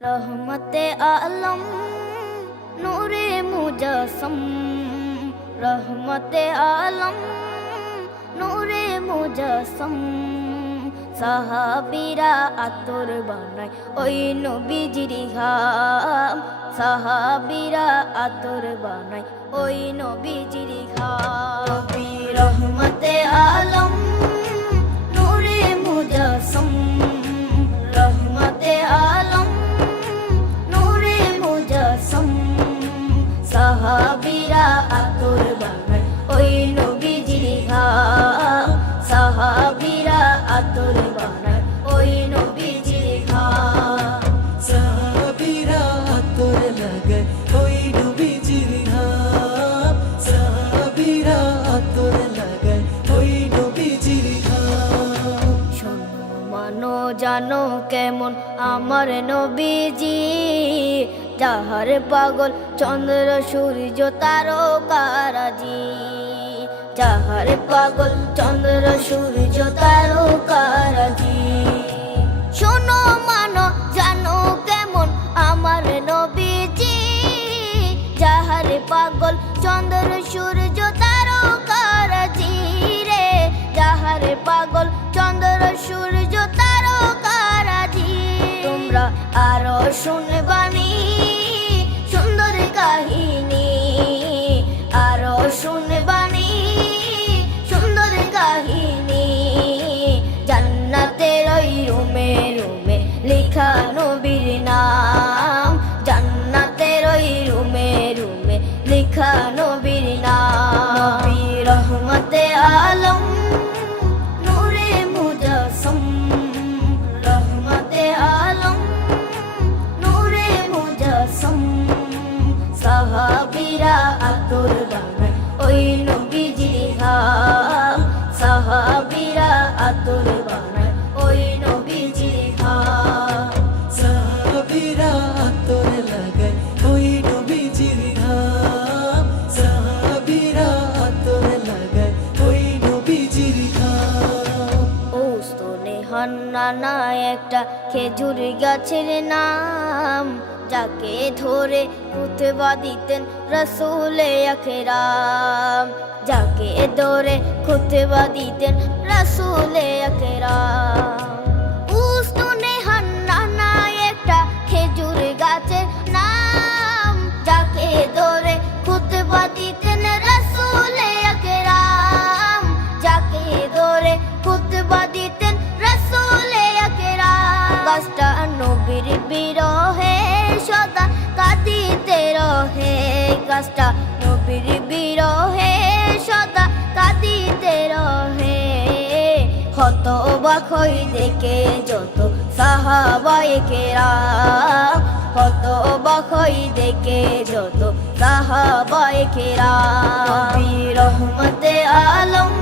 रहमते आलम नूरे मुजस्सम, रहमते आलम नूरे मुजस्सम। সাহাবীরা আতর বানায় ওই নবীজির ঘাম, সাহাবীরা আতর বানায় ওই নবীজির ঘাম। নবী রহমতে আলম নূরে মুজস্সম, রহমতে আলম নূরে মুজস্সম। সাহাবীরা আতর বানায় ওই নবীজির ঘাম, সাহাবীরা আতর বানায় ওই নবীজির ঘাম। সাহাবীরা আতর লাগায় ওই নবীজির ঘাম, সাহাবীরা আতর লাগায় ওই নবীজির ঘাম। শোনো মানো জানো কেমন আমার নবীজি, যাহার পাগল চন্দ্র সূর্য তারকারাজি, যাহার পাগল চন্দ্র সূর্য তারকারাজি। শোনো মানো জানো কেমন আমার নবীজি, যাহার পাগল চন্দ্র সূর্য তারকারাজি রে, যাহার পাগল চন্দ্র সূর্য তারকারাজি। তোমরা আরো শুনবানি সুন্দর কাহিনী, আরো শুনবানি সুন্দর কাহিনী। জান্নাতের ওই রুমে রুমে লেখা নবীর নাম, জান্নাতের ওই রুমে রুমে লেখা নবীর নাম। নবী রহমতে আলম নূরে মুজস্সম, রহমতে আলম নূরে মুজস্সম। সাহাবীরা আতর বানায় ওই নবীজির ঘাম, সাহাবীরা আতর বানায় ওই নবীজির ঘাম। সাহাবীরা আতর লাগায় ওই নবীজির ঘাম, সাহাবীরা আতর লাগায় ওই নবীজির ঘাম। ও স্তনে হান্নানা একটা খেজুর গাছের নাম, যাকে ধরে খুতবা দিতেন রাসূলে আকরাম, যাকে ধরে খুতবা দিতেন রাসূলে আকরাম। উস্তনে হান্নানা একটা খেজুর গাছের নাম, যাকে ধরে খুতবা দিতেন রাসূলে আকরাম, যাকে ধরে খুতবা দিতেন রাসূলে আকরাম। গাছটা নবীর বিরহে সদা কাঁদিতে রহে, গাছটা নবীর বিরহে সদা কাঁদিতে রহে। হতবাক হই দেখে যত সাহাবায়ে কেরাম, হতবাক হই দেখে যত সাহাবায়ে কেরাম। নবী রহমতে আলম